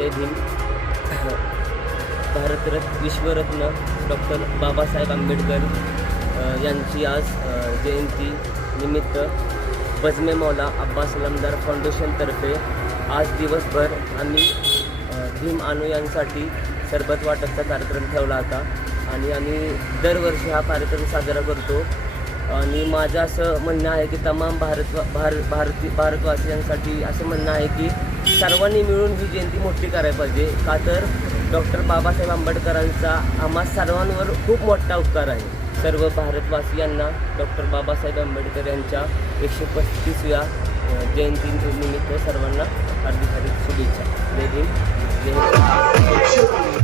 जय Bhim. Bharat Ratna विश्वरत्न doctor Babasaheb Ambedkar यांची आज जयंती निमित्त बजमे मौला अब्बास अलमदार फाउंडेशनतर्फे आज दिवसभर आम्ही भीम अनुयायांसाठी सरबत वाटपचा कार्यक्रम ठेवला होता आणि आम्ही दरवर्षी हा कार्यक्रम साजरा करतो. आणि माझं असं म्हणणं आहे की तमाम भारतवासियांसाठी असं म्हणणं आहे की सर्वांनी मिळून ही जयंती मोठी करायला पाहिजे. का तर डॉक्टर बाबासाहेब आंबेडकरांचा आम्हा सर्वांवर खूप मोठा उपकार आहे. सर्व भारतवासियांना डॉक्टर बाबासाहेब आंबेडकर यांच्या 135व्या जयंतीनिमित्त सर्वांना हार्दिक शुभेच्छा. जय भीम. जय हिंद.